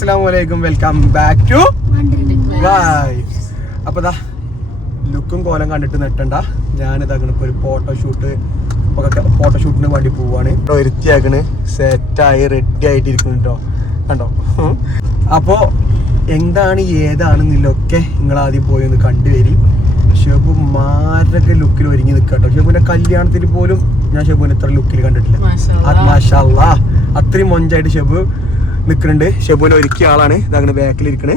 അലൈക്കും. Welcome back to അപ്പൊ ദാ ലുക്കും കോലം കണ്ടിട്ട് നെട്ടണ്ട. ഞാനിതാ ഇപ്പൊ ഒരു ഫോട്ടോഷൂട്ട് ഫോട്ടോ ഫോട്ടോഷൂട്ടിന് വേണ്ടി പോവാണ്. ഒരുത്തിയാക്കണ് സെറ്റായി റെഡി ആയിട്ട് ഇരിക്കുന്നു കേട്ടോ കണ്ടോ? അപ്പോ എന്താണ് ഏതാണെന്നില്ലൊക്കെ നിങ്ങൾ ആദ്യം പോയി ഒന്ന് കണ്ടുവരി ഷെബു മാരക ലുക്കിൽ ഒരുങ്ങി നിൽക്കുക കേട്ടോ ഷെബുവിന്റെ കല്യാണത്തിന് പോലും ഞാൻ ഷെബുവിനെ ഇത്ര ലുക്കിൽ കണ്ടിട്ടില്ല. മാഷാല്ലാ അത്രയും മൊഞ്ചായിട്ട് ഷെബു നിൽക്കുന്നുണ്ട് ഷെബുവിനെ ഒരുക്കിയ ആളാണ്. ഇതങ്ങനെ ബാക്കിൽ ഇരിക്കണേ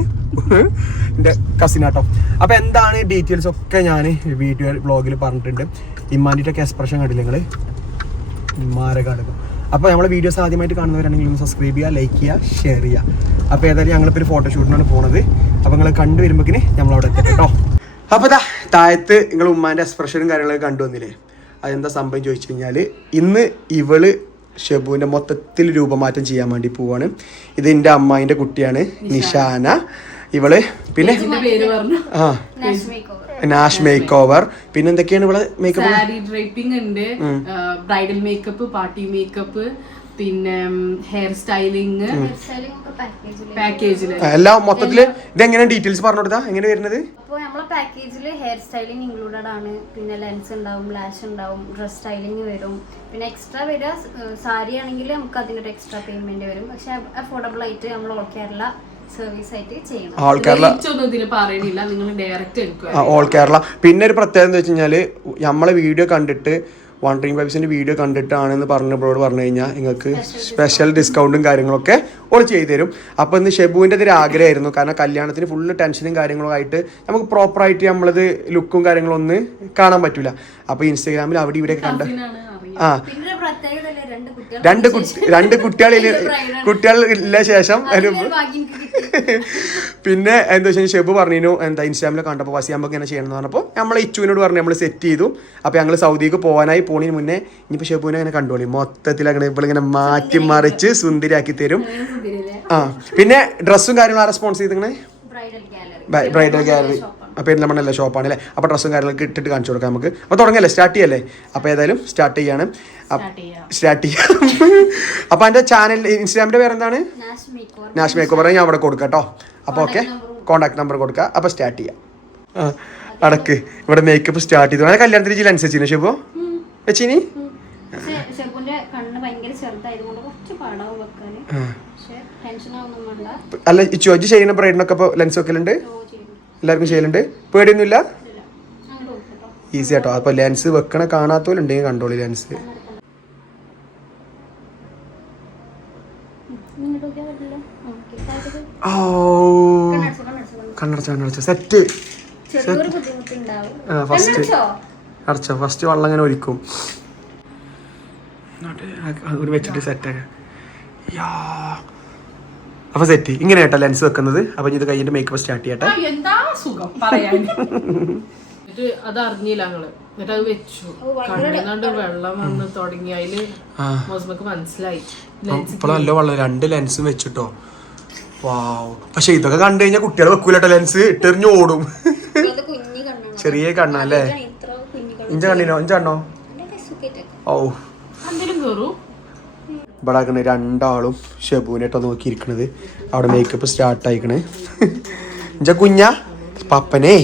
എന്റെ കസിനാട്ടോ അപ്പോൾ എന്താണ് ഡീറ്റെയിൽസ് ഒക്കെ ഞാൻ വീഡിയോ ബ്ലോഗിൽ പറഞ്ഞിട്ടുണ്ട്. ഇമ്മാനിട്ടൊക്കെ എക്സ്പ്രഷൻ കണ്ടില്ല നിങ്ങൾ? ഇമ്മാരെ കാണുന്നു അപ്പോൾ നമ്മളെ വീഡിയോസ് ആദ്യമായിട്ട് കാണുന്നവരാണെങ്കിൽ ഒന്ന് സബ്സ്ക്രൈബ് ചെയ്യുക ലൈക്ക് ചെയ്യുക ഷെയർ ചെയ്യുക. അപ്പോൾ ഏതായാലും ഞങ്ങളിപ്പോൾ ഒരു ഫോട്ടോഷൂട്ടിനാണ് പോണത്. അപ്പോൾ നിങ്ങൾ കണ്ടു വരുമ്പോഴേക്കിന് നമ്മൾ അവിടെ എത്തട്ടെ കേട്ടോ അപ്പോൾ ഇതാ താഴത്ത് നിങ്ങൾ ഉമ്മാന്റെ എക്സ്പ്രഷനും കാര്യങ്ങളൊക്കെ കണ്ടുവന്നില്ലേ അതെന്താ സംഭവം ചോദിച്ചു കഴിഞ്ഞാൽ ഇന്ന് ഇവൾ ഷെബുവിന്റെ മൊത്തത്തിൽ രൂപമാറ്റം ചെയ്യാൻ വേണ്ടി പോവാണ്. ഇത് എന്റെ അമ്മായിന്റെ കുട്ടിയാണ് നിഷാന. ഇവൾ പിന്നെ? പേര് പറഞ്ഞു. ആ. നാഷ് മേക്ക് ഓവർ പിന്നെ എന്തൊക്കെയാണ് ഇവിടെ മേക്കപ്പ് സാരി ഡ്രൈപ്പിംഗ് ഉണ്ട്. ബ്രൈഡൽ മേക്കപ്പ് പാർട്ടി മേക്കപ്പ് പിന്നെ ഹെയർ സ്റ്റൈലിംഗ് പാക്കേജിൽ എല്ലാം മൊത്തത്തിൽ ഇതെങ്ങനെ ഡീറ്റെയിൽസ് പറഞ്ഞു കൊടുത്താ എങ്ങനെ വരുന്നത്? അപ്പോൾ നമ്മളെ പാക്കേജിൽ ഹെയർ സ്റ്റൈലിംഗ് ഇൻക്ലൂഡഡ് ആണ്. പിന്നെ ലെൻസ് ഉണ്ടാവും ലാഷ് ഉണ്ടാവും ഡ്രസ് സ്റ്റൈലിംഗ് വരും. പിന്നെ എക്സ്ട്രാ വരിക സാരി ആണെങ്കിൽ നമുക്ക് അതിനൊരു എക്സ്ട്രാ പേയ്മെന്റ് വരും. പക്ഷെ അഫോർഡബിൾ ആയിട്ട് നമ്മൾ ഓൾ കേരള സർവീസ് ആയിട്ട് ചെയ്യണം. ഓൾ കേരള ഓൾ കേരള പിന്നെ ഒരു പ്രത്യേകത എന്താ വെച്ച് കഴിഞ്ഞാൽ നമ്മളെ വീഡിയോ കണ്ടിട്ട് വൺ ഡ്രീം വൈബ്സിന്റെ വീഡിയോ കണ്ടിട്ടാണെന്ന് പറഞ്ഞപ്പോഴോട് പറഞ്ഞു കഴിഞ്ഞാൽ നിങ്ങൾക്ക് സ്പെഷ്യൽ ഡിസ്കൗണ്ടും കാര്യങ്ങളൊക്കെ ഓൾ ചെയ്തുതരും അപ്പോൾ ഇന്ന് ഷെബുവിന്റെ ഒരു ആഗ്രഹമായിരുന്നു. കാരണം കല്യാണത്തിന് ഫുള്ള് ടെൻഷനും കാര്യങ്ങളും ആയിട്ട് നമുക്ക് പ്രോപ്പറായിട്ട് നമ്മളത് ലുക്കും കാര്യങ്ങളും ഒന്ന് കാണാൻ പറ്റില്ല അപ്പോൾ ഇൻസ്റ്റാഗ്രാമിൽ അവിടെ ഇവിടെയൊക്കെ കണ്ട ആ. രണ്ട് കുട്ടി രണ്ട് കുട്ടികളിൽ കുട്ടികൾ ഇല്ല ശേഷം പിന്നെ എന്താ വെച്ചാൽ ഷെബ് പറഞ്ഞു എന്താ ഇൻസ്റ്റാമിൽ കണ്ടപ്പോൾ വസിയാമ്പ് ഇങ്ങനെ ചെയ്യണമെന്ന് പറഞ്ഞപ്പോൾ നമ്മൾ ഇച്ചുവിനോട് പറഞ്ഞു നമ്മൾ സെറ്റ് ചെയ്തു. അപ്പോൾ ഞങ്ങൾ സൗദിക്ക് പോകാനായി പോണിന് മുന്നേ ഇനിയിപ്പോൾ ഷെബുവിനെ അങ്ങനെ കണ്ടോളി. മൊത്തത്തിൽ അങ്ങനെ ഇവളിങ്ങനെ മാറ്റി മറിച്ച് സുന്ദരിയാക്കി തരും. ആ പിന്നെ ഡ്രസ്സും കാര്യങ്ങളും ആ റെസ്പോൺസ് ചെയ്തിങ്ങനെ ബ്രൈഡൽ ഗാലറി. Bridal gallery. നല്ല ഷോപ്പാണ് അല്ലേ? അപ്പോൾ ഡ്രസ്സും കാര്യങ്ങളൊക്കെ ഇട്ടിട്ട് കാണിച്ചു കൊടുക്കാം നമുക്ക്. അപ്പോൾ തുടങ്ങിയല്ലേ സ്റ്റാർട്ട് ചെയ്യല്ലേ? അപ്പോൾ ഏതായാലും സ്റ്റാർട്ട് ചെയ്യാണ്. സ്റ്റാർട്ട് ചെയ്യാം. അപ്പോൾ എന്റെ ചാനൽ ഇൻസ്റ്റാഗ്രാമിന്റെ പേരെന്താണ്? നാഷ് മേക്കോ ഓവർ ഞാൻ അവിടെ കൊടുക്കാം കേട്ടോ അപ്പോൾ ഓക്കെ കോൺടാക്ട് നമ്പർ കൊടുക്കുക അപ്പോൾ സ്റ്റാർട്ട് ചെയ്യാം. അടക്ക്. ഇവിടെ മേക്കപ്പ് സ്റ്റാർട്ട് ചെയ്തു. കല്യാണത്തിന് ലെൻസ് അനുസരിച്ചു ഷിബു? വെച്ചിനി? അല്ല ചോജി ചെയ്യുന്ന ബ്രൈഡിനൊക്കെ ഇപ്പോൾ ലെൻസ് വെക്കലുണ്ട്? എല്ലാവർക്കും ചെയ്യലുണ്ട്? പേടിയൊന്നുമില്ല? ഈസി ആട്ടോ. അപ്പോൾ ലെൻസ് വെക്കണ കാണാത്തോലുണ്ടെങ്കിൽ കണ്ടോളി ലെൻസ് ഇങ്ങോട്ട് നോക്കിയാൽ പറ്റില്ല ഓക്കെ താഴത്തേക്ക് ഓ കണ്ണടച്ചു സെറ്റ് ഫസ്റ്റ് അടച്ച ഫസ്റ്റ് വെള്ളം അങ്ങനെ ഒഴിക്കും ഒരു വെച്ചിട്ട് സെറ്റ് യാ. അപ്പൊ സെറ്റ് ഇങ്ങനെ കേട്ടോ ലെൻസ് വെക്കുന്നത്. അപ്പൊ ഇത് കഴിഞ്ഞിട്ട് മേക്കപ്പ് സ്റ്റാർട്ട് ചെയ്യട്ടെ. എന്താ സുഖം? പറയാൻ. എന്നിട്ട് അത് അറിഞ്ഞില്ല ഞങ്ങൾ എന്നിട്ട് അത് വെച്ചു. കണ്ണുകൊണ്ട് വെള്ളം വന്ന് തുടങ്ങി. അതിൽ മോസ്മക്ക് മനസ്സിലായി. ഇപ്പൊ നല്ല വെള്ളം. രണ്ട് ലെൻസും വെച്ചിട്ടോ. വാവ്. പക്ഷെ ഇതൊക്കെ കണ്ടു കഴിഞ്ഞാൽ കുട്ടികൾ വെക്കൂലട്ടോ ലെൻസ്. ഇട്ടെറിഞ്ഞ് ഓടും. ചെറിയ കണ്ണല്ലേ ഇത്ര കുഞ്ഞു കണ്ണ്. ഇഞ്ച കണ്ണിനോ? ഇഞ്ച കണ്ണോ? ഓ ഇവിടെ ആക്കണ രണ്ടാളും ഷെബുവിനെട്ടോ നോക്കിയിരിക്കണത്. അവിടെ മേക്കപ്പ് സ്റ്റാർട്ട് ആയിക്കണേ. ഇഞ്ച കുഞ്ഞ? പപ്പനേ?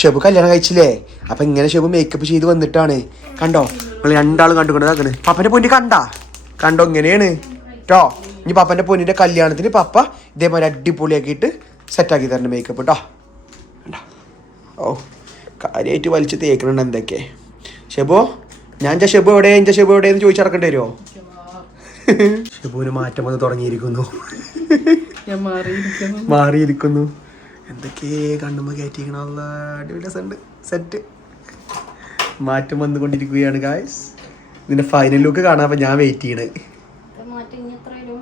ഷെബു കല്യാണം കഴിച്ചില്ലേ? അപ്പൊ ഇങ്ങനെ ഷെബു മേക്കപ്പ് ചെയ്ത് വന്നിട്ടാണ്. കണ്ടോ? നിങ്ങൾ രണ്ടാളും കണ്ടുകൊണ്ടതാക്കണ് പപ്പന്റെ പൊന്നി കണ്ടാ? കണ്ടോ? ഇങ്ങനെയാണ്. കേട്ടോ ഇനി പപ്പന്റെ പൊന്നിന്റെ കല്യാണത്തിന് പപ്പ ഇതേമാതിരി അടിപൊളിയാക്കിയിട്ട് സെറ്റ് ആക്കി തരണം മേക്കപ്പ് കേട്ടോ കണ്ടോ? ഓ കാര്യമായിട്ട് വലിച്ച് തേക്കണുണ്ട് എന്തൊക്കെ. ഷെബോ ഞാൻ എന്റെ ഷെബു എവിടെ? എന്റെ ഷെബു എവിടെയെന്ന് ചോദിച്ചിറക്കേണ്ടി വരുമോ ഷെബുവിന് മാറ്റം വന്ന് തുടങ്ങിയിരിക്കുന്നു. മാറിയിരിക്കുന്നു. എന്തൊക്കെ കണ്ണുമ്പോ കയറ്റിക്കണല്ല അടിപൊളി രസമുണ്ട്. സെറ്റ് മാറ്റം വന്നുകൊണ്ടിരിക്കുകയാണ് ഗായ്സ് ഇതിന്റെ ഫൈനൽ ലുക്ക് കാണാൻ അപ്പം ഞാൻ വെയിറ്റ് ചെയ്യണേ. മാറ്റി ഇനി എത്ര വരും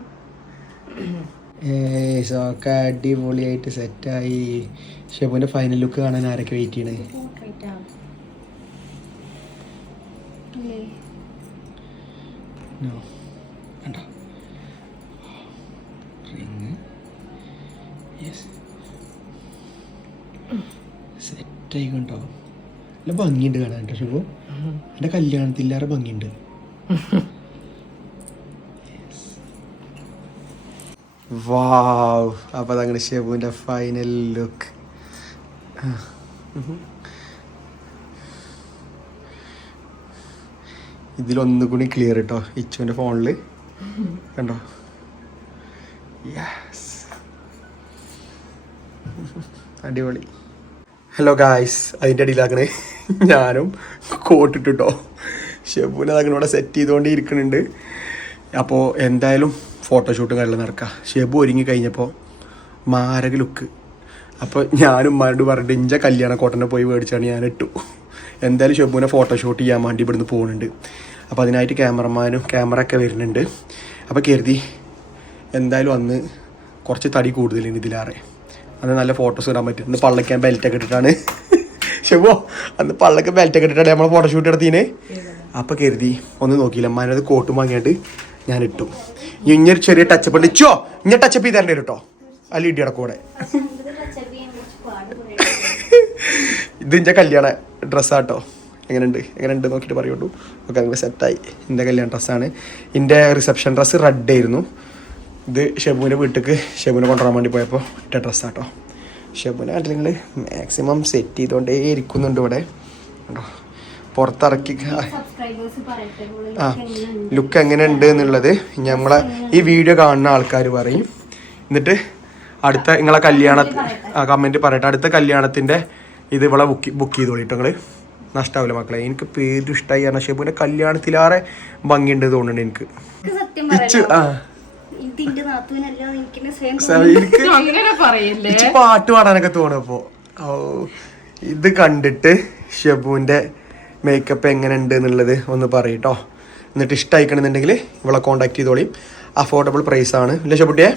ഒക്കെ അടിപൊളിയായിട്ട് സെറ്റായി ഷെബുവിന്റെ ഫൈനൽ ലുക്ക് കാണാൻ ആരൊക്കെ വെയിറ്റ് ചെയ്യണേ? No. കണ്ടോ റിങ് യെസ് സെറ്റായി കണ്ടോ? നല്ല ഭംഗിയുണ്ട് കാണാൻ ഷിബു എന്റെ കല്യാണത്തിലേറെ ഭംഗിയുണ്ട്. വാവ്. അപ്പോൾ അതങ്ങനെ ഷെബുവിന്റെ ഫൈനൽ ലുക്ക് ഇതിലൊന്നും കൂടി ക്ലിയർ കേട്ടോ ഇച്ചുവിന്റെ ഫോണിൽ കണ്ടോ? യെസ് അടിപൊളി. ഹലോ ഗായ്സ് അതിന്റെ അടിയിലാക്കണേ. ഞാനും കോട്ടിട്ടുട്ടോ. ഷെബുവിനെ ഇവിടെ സെറ്റ് ചെയ്തുകൊണ്ട് ഇരിക്കുന്നുണ്ട് അപ്പോൾ എന്തായാലും ഫോട്ടോഷൂട്ടും കാര്യങ്ങൾ നടക്കുക ഷെബു ഒരുങ്ങി കഴിഞ്ഞപ്പോൾ മാരക ലുക്ക് അപ്പോൾ ഞാനും ഉമ്മാരോട് പറഞ്ഞിട്ട് ഇഞ്ച കല്യാണ കോട്ടനെ പോയി മേടിച്ചാണ് ഞാൻ ഇട്ടു. എന്തായാലും ഷെബുവിനെ ഫോട്ടോഷൂട്ട് ചെയ്യാൻ വേണ്ടി ഇവിടുന്ന് പോകുന്നുണ്ട് അപ്പോൾ അതിനായിട്ട് ക്യാമറമാനും ക്യാമറ ഒക്കെ വരുന്നുണ്ട്. അപ്പോൾ കരുതി എന്തായാലും അന്ന് കുറച്ച് തടി കൂടുതലാണ് ഇതിലാറെ. അന്ന് നല്ല ഫോട്ടോസ് ഇടാൻ പറ്റും. ഇന്ന് ബെൽറ്റ് ബെൽറ്റൊക്കെ ഇട്ടിട്ടാണ്. ഷെബോ അന്ന് പള്ളക്ക് ബെൽറ്റൊക്കെ ഇട്ടിട്ടാണ് നമ്മൾ ഫോട്ടോഷൂട്ട് എടുത്തീന്. അപ്പോൾ കരുതി ഒന്ന് നോക്കിയില്ല. അമ്മാനത് കോട്ടും വാങ്ങിയിട്ട് ഞാൻ ഇട്ടു. ഇങ്ങനെ ചെറിയ ടച്ചപ്പ് ഉണ്ട്. ഇച്ചോ ഇങ്ങനെ ടച്ചപ്പ് ചെയ്ത് തരേണ്ടി കേട്ടോ അല്ല ഇടിയുടെ കൂടെ ഇത് എന്റെ കല്യാണ ഡ്രസ്സാട്ടോ എങ്ങനെയുണ്ട്? എങ്ങനെയുണ്ട് നോക്കിയിട്ട് പറയുള്ളൂ. ഓക്കെ അങ്ങനെ സെറ്റായി എന്റെ കല്യാണ ഡ്രസ്സാണ് എന്റെ റിസപ്ഷൻ ഡ്രസ്സ് റെഡ് ആയിരുന്നു. ഇത് ഷെബുവിന്റെ വീട്ടിലേക്ക് ഷെബുവിനെ കൊണ്ടുവരാൻ വേണ്ടി പോയപ്പോൾ ഇട്ട ഡ്രസ്സാട്ടോ ഷെബുവിനെ കണ്ടിട്ട് നിങ്ങൾ മാക്സിമം സെറ്റ് ചെയ്തുകൊണ്ടേ ഇരിക്കുന്നുണ്ട് ഇവിടെ. കേട്ടോ പുറത്തിറക്കി ആ? ലുക്ക് എങ്ങനെ ഉണ്ട് എന്നുള്ളത് നമ്മളെ ഈ വീഡിയോ കാണുന്ന ആൾക്കാർ പറയും. എന്നിട്ട് അടുത്ത നിങ്ങളെ കല്യാണ ആ കമന്റ് പറയട്ടെ. അടുത്ത കല്യാണത്തിന്റെ ഇത് ഇവിടെ ബുക്ക് ബുക്ക് ചെയ്തോളിട്ടോ നിങ്ങൾ നഷ്ടാവില്ല മക്കളെ. എനിക്ക് പേര് ഇഷ്ടമായി കാരണം ഷെബുവിന്റെ കല്യാണത്തിലാറെ ഭംഗിയുണ്ട് തോന്നുന്നുണ്ട് എനിക്ക്. ആ. ഇതിന്റെ നാത്തൂനല്ല സ്വയം അങ്ങനെ പറയല്ലേ? പാട്ട് പാടാനൊക്കെ തോന്നിപ്പോ ഓ ഇത് കണ്ടിട്ട് ഷബുവിന്റെ മേക്കപ്പ് എങ്ങനെ ഉണ്ട് എന്നുള്ളത് ഒന്ന് പറയട്ടോ എന്നിട്ട് ഇഷ്ടമായിക്കണമെന്നുണ്ടെങ്കിൽ ഇവളെ കോൺടാക്ട് ചെയ്തോളിയും അഫോർഡബിൾ പ്രൈസ് ആണ്. അല്ലേ ഷബുട്ടിയെ?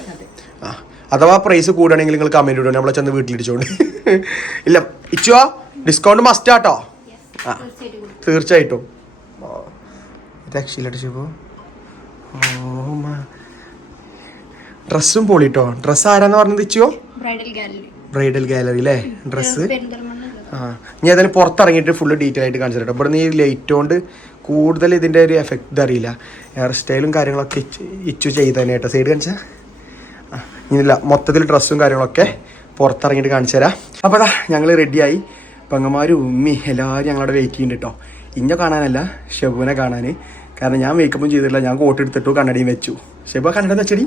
ആ അഥവാ പ്രൈസ് കൂടുകയാണെങ്കിൽ നിങ്ങൾ കമന്റ് ഇടണം നമ്മളെ ചെന്ന് വീട്ടിലിടിച്ചോണ്ട്. ഇല്ല ഇച്ചോ? ഡിസ്കൗണ്ട് മസ്റ്റ് ആട്ടോ ആ തീർച്ചയായിട്ടും. ഷെബു. ഓ ഡ്രസ്സും പോളിട്ടോ? ഡ്രസ് ആരാന്ന് പറഞ്ഞത് ഇച്ചുവോ ബ്രൈഡൽ ഗാലറി. ബ്രൈഡൽ ഗാലറി അല്ലേ ഡ്രസ് ആ നീ അതിന് പുറത്തിറങ്ങിയിട്ട് ഫുള്ള് ഡീറ്റെയിൽ ആയിട്ട് കാണിച്ചു തരാം ഇവിടെ നിന്ന് ഈ ലൈറ്റ് കൊണ്ട് കൂടുതൽ ഇതിന്റെ ഒരു എഫക്റ്റ് അറിയില്ല. ഹെയർ സ്റ്റൈലും കാര്യങ്ങളൊക്കെ ഇച്ചു ഇച്ചു ചെയ്ത് തന്നെ കേട്ടോ സൈഡ് കാണിച്ചാൽ ഇനി ഇനിയില്ല മൊത്തത്തിൽ ഡ്രസ്സും കാര്യങ്ങളൊക്കെ പുറത്തിറങ്ങിയിട്ട് കാണിച്ചു തരാം അപ്പോൾ അതാ ഞങ്ങൾ റെഡിയായി പെങ്ങന്മാരും ഉമ്മി എല്ലാവരും ഞങ്ങളവിടെ വെയിറ്റ് ചെയ്യുന്നുണ്ട് കേട്ടോ ഇഞ്ഞ കാണാനല്ല ഷെബുവിനെ കാണാൻ കാരണം ഞാൻ മേക്കപ്പും ചെയ്തിട്ടില്ല. ഞാൻ കോട്ട് എടുത്തിട്ടു കണ്ണടിയും വെച്ചു. ഷെബു കണ്ണട വെച്ചടി?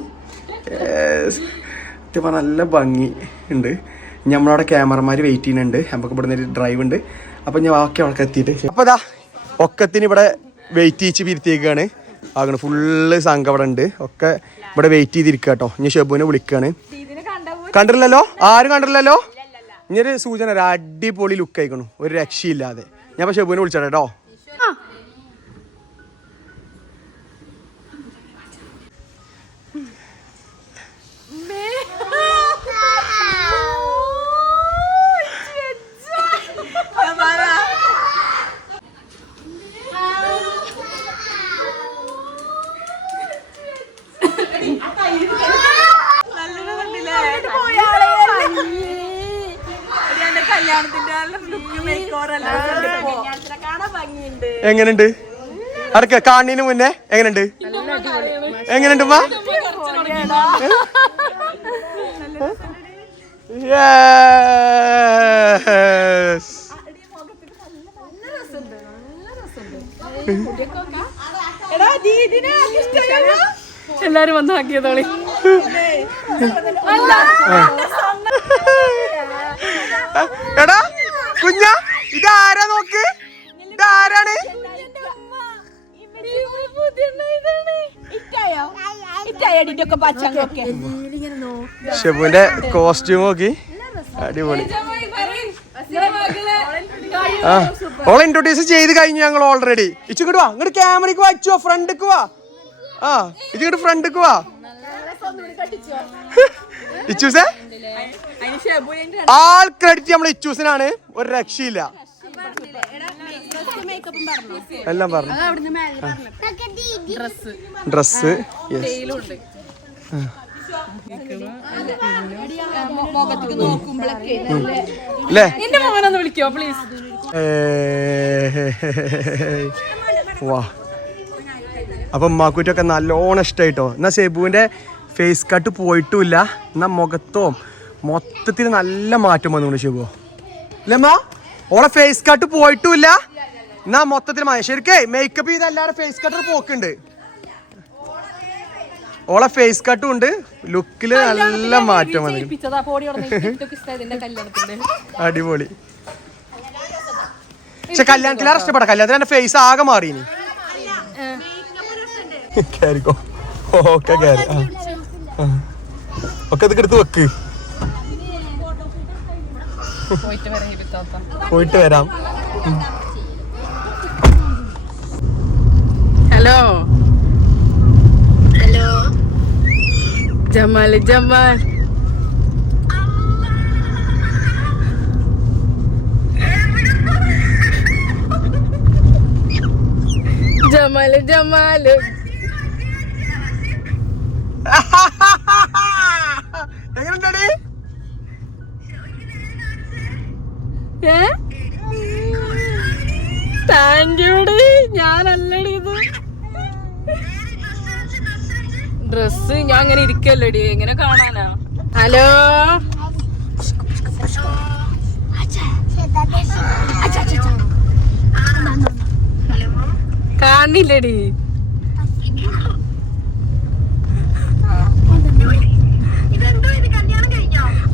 സത്യം പറഞ്ഞാൽ നല്ല ഭംഗി ഉണ്ട്. നമ്മളവിടെ ക്യാമറമാർ വെയിറ്റ് ചെയ്യുന്നുണ്ട്. നമുക്ക് ഇവിടെ നിന്ന് ഡ്രൈവ് ഉണ്ട്. അപ്പം ഞാൻ ബാക്കി അവൾക്ക് എത്തിയിട്ട് അപ്പോൾ ഇതാ ഒക്കത്തിന് ഇവിടെ വെയിറ്റ് ചെയ്ച്ച് പിരുത്തിയേക്കാണ് ആകണം ഫുള്ള് സംഘം ഇവിടെ ഉണ്ട്. ഒക്കെ ഇവിടെ വെയിറ്റ് ചെയ്തിരിക്കുക കേട്ടോ ഇനി ഷെബുവിനെ വിളിക്കുകയാണ് കണ്ടില്ലല്ലോ ആരും കണ്ടിട്ടില്ലല്ലോ? ഇനി ഒരു സൂചന ഒരു അടിപൊളി ലുക്ക് ആയിക്കണു. ഒരു രക്ഷയില്ലാതെ. ഞാൻ ഇപ്പോൾ ഷെബുവിനെ വിളിച്ചോട്ടെ എങ്ങനെയുണ്ട്? അടക്ക കാണിന് മുന്നേ എങ്ങനെയുണ്ട്? എങ്ങനെയുണ്ട് ഉമ്മ? എല്ലാരും വന്ന് ആക്കിയതോളി ഷെബുവിന്റെ കോസ്റ്റ്യൂം നോക്കി. അടിപൊളി. ആ ഓൾ ഇൻട്രൊഡ്യൂസ് ചെയ്ത് കഴിഞ്ഞു ഞങ്ങൾ ഓൾറെഡി ഇച്ചു ഇങ്ങോട്ട് വാ ഇങ്ങോട്ട് ക്യാമറയ്ക്ക് വാ ഫ്രണ്ടിക്ക് വാ. ആ ഇത് ഇങ്ങോട്ട് ഫ്രണ്ടിക്ക് വാ. ഇച്ചൂസേ? ആൾ ക്രെഡിറ്റ് നമ്മൾ ഇച്ചൂസിനാണ് ഒരു രക്ഷയില്ല. എല്ലാം പറഞ്ഞു. ഡ്രസ് എന്റെ മോനൊന്ന് വിളിക്കോ പ്ലീസ് വാ. അപ്പം ഉമ്മാക്കൂറ്റൊക്കെ നല്ലോണം ഇഷ്ടമായിട്ടോ എന്നാ സേബുവിന്റെ ഫേസ് കട്ട് പോയിട്ടുമില്ല. എന്നാ മുഖത്തോ മൊത്തത്തിൽ നല്ല മാറ്റം വന്നു ശിവോ ഇല്ലമ്മ ഓളെ ഫേസ് കട്ട് പോയിട്ടുമില്ല. എന്നാ മൊത്തത്തിൽ ശരിക്കേ മേക്കപ്പ് ചെയ്ത് എല്ലാവരും ഫേസ് കട്ടർ പോക്കുണ്ട്. ഓളെ ഫേസ് കട്ടും ഉണ്ട്. ലുക്കിൽ നല്ല മാറ്റം വന്നു. അടിപൊളി. പക്ഷെ കല്യാണത്തിലാ ഇഷ്ടപ്പെട്ട കല്യാണത്തിൽ എന്റെ ഫേസ് ആകെ മാറി ഇനി ഓക്കെ. ഒക്കെ ഇത് എടുത്ത് വെക്ക്. പോയിട്ട് വരെ. ഹലോ. ജമാൽ ജമാൽ ജമാൽ ജമാൽ എങ്ങനെയുണ്ടടി? താങ്ക് യൂടി ഞാനല്ലടി ഇത് ഡ്രസ് ഞാൻ അങ്ങനെ ഇരിക്കല്ലടി. എങ്ങനെ കാണാനാ? ഹലോ? കാണില്ലടി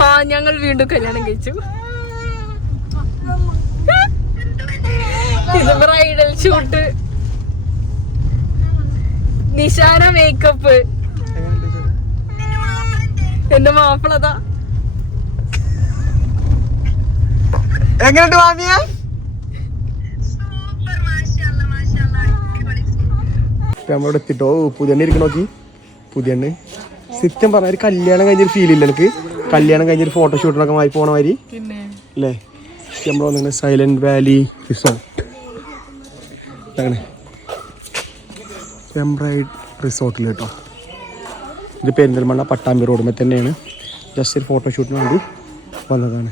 ആ ഞങ്ങൾ വീണ്ടും കല്യാണം കഴിച്ചു. ഇത് ബ്രൈഡൽ ഷൂട്ട്. നിശാന മേക്കപ്പ് എന്റെ മാപ്പിളതാ എങ്ങനെയുണ്ട് മാമിയ? നമ്മളോട് എത്തിട്ടോ. പുതിയ ഇരിക്കണ നോക്കി? പുതിയ സത്യം പറഞ്ഞ ഒരു കല്യാണം കഴിഞ്ഞൊരു ഫീൽ ഇല്ല എനിക്ക് കല്യാണം കഴിഞ്ഞൊരു ഫോട്ടോഷൂട്ടിനൊക്കെ മാറി പോണ മാതിരി. പിന്നെ? അല്ലേ? നമ്മൾ വന്നിങ്ങനെ സൈലന്റ് വാലി റിസോർട്ട് അങ്ങനെ എംബ്രൈഡ് റിസോർട്ടിൽ കേട്ടോ. ഇത് പെരിന്തൽമണ്ണ പട്ടാമ്പി റോഡുമ്പോൾ തന്നെയാണ്. ജസ്റ്റ് ഒരു ഫോട്ടോഷൂട്ടിന് വേണ്ടി വന്നതാണ്.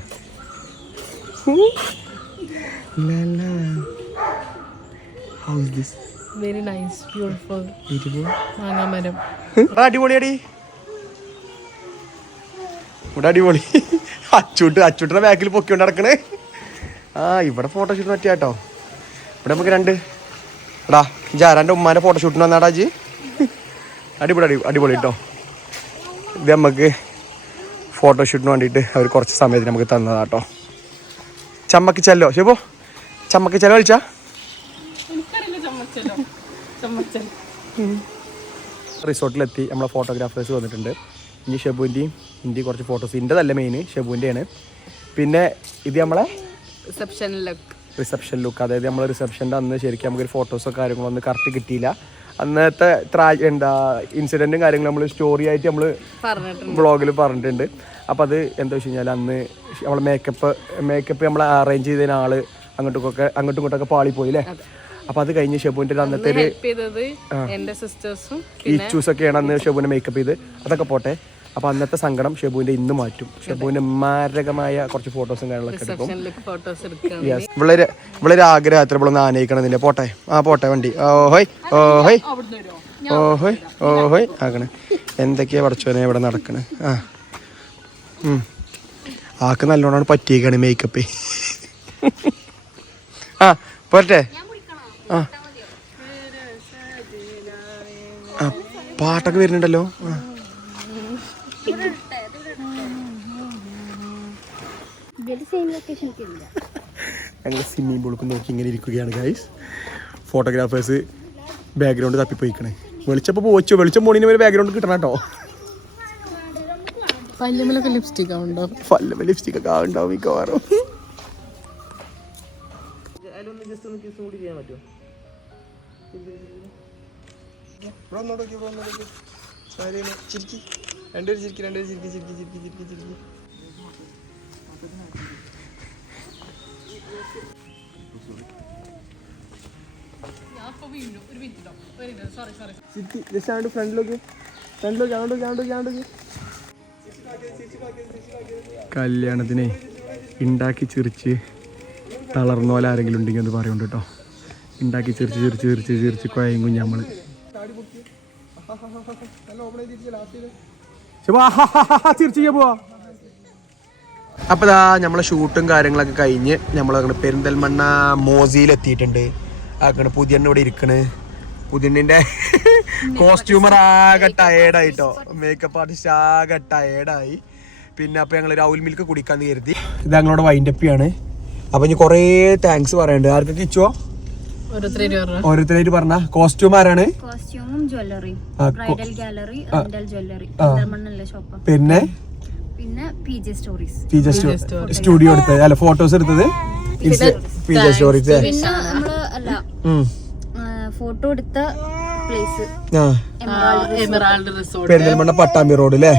അടിപൊളിയടി ഇവിടെ അടിപൊളി അച്ചൂട്ട് അച്ചൂട്ടിന്റെ ബാക്കിൽ പൊക്കിക്കൊണ്ട് നടക്കണേ. ആ ഇവിടെ ഫോട്ടോഷൂട്ട് പറ്റിയ കേട്ടോ. ഇവിടെ നമുക്ക് രണ്ട്. എടാ ജാരാന്റെ ഉമ്മാന്റെ ഫോട്ടോഷൂട്ടിന് വന്നാടാ ജി അടിപൊളി അടി അടിപൊളി കേട്ടോ ഇത് നമുക്ക് ഫോട്ടോഷൂട്ടിന് വേണ്ടിയിട്ട് അവർ കുറച്ച് സമയത്തിന് നമുക്ക് തന്നതാണ് കേട്ടോ ചമ്മക്ക് ചെല്ലോ ശിവോ. ചമ്മക്ക് ചെല്ലോ കളിച്ചാ. റിസോർട്ടിലെത്തി നമ്മളെ ഫോട്ടോഗ്രാഫേഴ്സ് വന്നിട്ടുണ്ട്. ഇനി ഷെബുവിന്റെയും ഇന്ത്യ കുറച്ച് ഫോട്ടോസ് ഇന്റെതല്ല മെയിൻ ഷെബുവിന്റെയാണ് പിന്നെ ഇത് നമ്മളെ റിസപ്ഷൻ ലുക്ക് റിസപ്ഷൻ ലുക്ക് അതായത് നമ്മൾ റിസപ്ഷന്റെ അന്ന് ശരിക്കും നമുക്കൊരു ഫോട്ടോസോ കാര്യങ്ങളോ ഒന്നും കറക്റ്റ് കിട്ടിയില്ല. അന്നത്തെ എന്താ ഇൻസിഡന്റും കാര്യങ്ങളും നമ്മൾ സ്റ്റോറി ആയിട്ട് നമ്മൾ ബ്ലോഗിൽ വ്ളോഗിൽ പറഞ്ഞിട്ടുണ്ട്. അപ്പോൾ അത് എന്താ വെച്ച് കഴിഞ്ഞാൽ അന്ന് നമ്മളെ മേക്കപ്പ് മേക്കപ്പ് നമ്മൾ അറേഞ്ച് ചെയ്തതിന് ആൾ അങ്ങോട്ടൊക്കെ അങ്ങോട്ടും ഇങ്ങോട്ടൊക്കെ പാളിപ്പോയി അല്ലേ അപ്പൊ അത് കഴിഞ്ഞ് ഷെബുവിന്റെ അന്നത്തെ ഒരു സിസ്റ്റേഴ്സും ഈ ചൂസൊക്കെയാണ് അന്ന് ഷെബുവിനെ മേക്കപ്പ് ചെയ്ത്. അതൊക്കെ പോട്ടെ. അപ്പോൾ അന്നത്തെ സങ്കടം ഷെബുവിന്റെ ഇന്ന് മാറ്റും. ഷെബുവിന്റെ മാരകമായ കുറച്ച് ഫോട്ടോസും കാര്യങ്ങളൊക്കെ എടുക്കും. യെസ് ഇവളൊരു ഇവളൊരു ആഗ്രഹത്തിൽ ഇവളൊന്ന് ആനയിക്കണം ഇതിന്റെ പോട്ടെ. ആ പോട്ടെ വണ്ടി. ഓഹോയ് ഓഹോയ് ഓ ഹോയ്. ആകണ വരുമോ ഓ ഹോയ്. ഓ ഹോയ്. ആക്കണേ. എന്തൊക്കെയാ പഠിച്ചോനെ ഇവിടെ നടക്കണേ? ആ. ഉം. ആക്ക് നല്ലോണം പറ്റിയേക്കാണ് മേക്കപ്പ് ആ പോരട്ടെ ആ. ആ പാട്ടൊക്കെ വരുന്നുണ്ടല്ലോ. ആ. ഞങ്ങൾ സ്വിമ്മിംഗ് പൂളൊക്കെ നോക്കി ഇങ്ങനെ ഇരിക്കുകയാണ് ഗൈസ് ഫോട്ടോഗ്രാഫേഴ്സ് ബാക്ക്ഗ്രൗണ്ട് തപ്പിപ്പോയിക്കണേ. വെളിച്ചപ്പോൾ പോച്ചോ വെളിച്ചം പോണിന് വരെ ബാക്ക്ഗ്രൗണ്ട് കിട്ടണം കേട്ടോ. പല്ലുമലൊക്കെ ലിപ്സ്റ്റിക് ആവുണ്ടോ പല്ല ലിപ്സ്റ്റിക് ഒക്കെ ആവുണ്ടാവും മിക്കവാറും. രണ്ടുപേരും ചിരിക്കും രണ്ടുപേരും ചിരിക്കും ചിരിക്കും ചിരിക്കും ചിരിക്കും ചിരിക്കും. ഫ്രണ്ടിലേക്ക്. ഫ്രണ്ടിലേക്ക് അങ്ങോട്ടേക്ക് അങ്ങോട്ടേക്ക് അങ്ങോട്ടേക്ക് കല്യാണത്തിനെ ഉണ്ടാക്കി ചിരിച്ച് തളർന്ന പോലെ ആരെങ്കിലും ഉണ്ടെങ്കിൽ ഒന്ന് പറയുന്നുണ്ട് കേട്ടോ. ഉണ്ടാക്കി ചിരിച്ച് ചിരിച്ച് ചിരിച്ച് ചിരിച്ച് കുഴയും നമ്മൾ തിരിച്ചു പോവാ. അപ്പൊ ഇതാ നമ്മളെ ഷൂട്ടും കാര്യങ്ങളൊക്കെ കഴിഞ്ഞ് നമ്മൾ പെരിന്തൽമണ്ണ മോസിയിൽ എത്തിയിട്ടുണ്ട് അങ്ങനെ പുതിയ ഇവിടെ ഇരിക്കണ്. പുതിയണ്ണിന്റെ കോസ്റ്റ്യൂമർ ആകെ ടയേർഡായിട്ടോ മേക്കപ്പ് ആർട്ടിസ്റ്റ് ആകെ ടയേർഡായി പിന്നെ അപ്പൊ ഞങ്ങൾ രാഹുൽ മിൽക്ക് കുടിക്കാന്ന് കരുതി. ഇത് ഞങ്ങളോട് വൈൻഡപ്പിയാണ് അപ്പൊ ഇനി കൊറേ താങ്ക്സ് പറയണ്ട്. ആർക്കൊക്കെ ഇച്ചോ ഓരോരുത്തരായിട്ട് പറഞ്ഞ? കോസ്റ്റ്യൂം ആരാണ്? കോസ്റ്റ്യൂമും ബ്രൈഡൽ ഗാലറി റെന്റൽ ജ്വല്ലറി പെരിന്തൽമണ്ണല്ലേ ഷോപ്പ് പിന്നെ? പിന്നെ പി ജെ സ്റ്റോറീസ് സ്റ്റുഡിയോ എടുത്തത്. അല്ല ഫോട്ടോസ് എടുത്തത്? സ്റ്റോറീസ് പിന്നെ നമ്മൾ അല്ല ഫോട്ടോ എടുത്ത place Emerald resort Perinthalmanna Pattambi road അല്ലേ.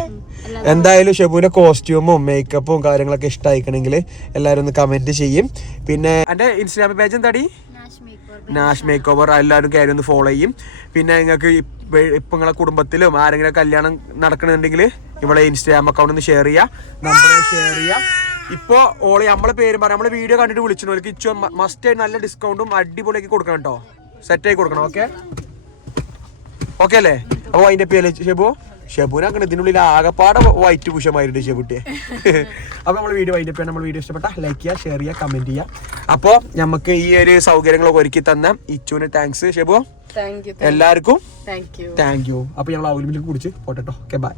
എന്തായാലും ഷെബുവിന്റെ കോസ്റ്റ്യൂമും മേക്കപ്പും കാര്യങ്ങളൊക്കെ ഇഷ്ടമായിക്കണമെങ്കിൽ എല്ലാരും ഒന്ന് കമന്റ് ചെയ്യും. പിന്നെ എന്റെ ഇൻസ്റ്റാഗ്രാം പേജ് എന്താടി? നാഷ് മേക്ക് ഓവർ എല്ലാവരും കയറി ഒന്ന് ഫോളോ ചെയ്യും. പിന്നെ നിങ്ങൾക്ക് ഇപ്പം നിങ്ങളെ കുടുംബത്തിലും ആരെങ്കിലും കല്യാണം നടക്കണമെന്നുണ്ടെങ്കിൽ ഇവിടെ ഇൻസ്റ്റാഗ്രാം അക്കൗണ്ട് ഒന്ന് ഷെയർ ചെയ്യാം. നമ്പർ ഷെയർ ചെയ്യാം. ഇപ്പോൾ ഓളെ നമ്മളെ പേര് പറയാം. നമ്മളെ വീഡിയോ കണ്ടിട്ട് വിളിച്ചു ഓൾക്ക് ഇച്ചോ മസ്റ്റ് നല്ല ഡിസ്കൗണ്ടും അടിപൊളിയാക്കി കൊടുക്കണം കേട്ടോ. ആയി കൊടുക്കണം ഓക്കെ ഓക്കെ അല്ലേ? അപ്പോൾ അതിന്റെ പേര് ഷെബു ഷെബുനാക്കണ ഇതിനുള്ളിൽ ആകപ്പാടെ വൈറ്റ് പുഷമായിരുന്നു ഷെബുട്ടിയെ അപ്പൊ നമ്മൾ വീഡിയോ വൈൻഡപ്പ് ചെയ്യാൻ നമ്മൾ വീഡിയോ ഇഷ്ടപ്പെട്ട ലൈക്ക് ചെയ്യുക ഷെയർ ചെയ്യുക കമന്റ് ചെയ്യുക അപ്പോൾ നമുക്ക് ഈ ഒരു സൗകര്യങ്ങളൊക്കെ ഒരുക്കി തന്ന ഇച്ചുവിന് താങ്ക്സ് ഷെബു താങ്ക് യു എല്ലാവർക്കും താങ്ക് യു താങ്ക് യു അപ്പൊ ഞങ്ങൾ ഔലിമിലേക്ക് കുടിച്ച് പോട്ടെട്ടോ. Okay bye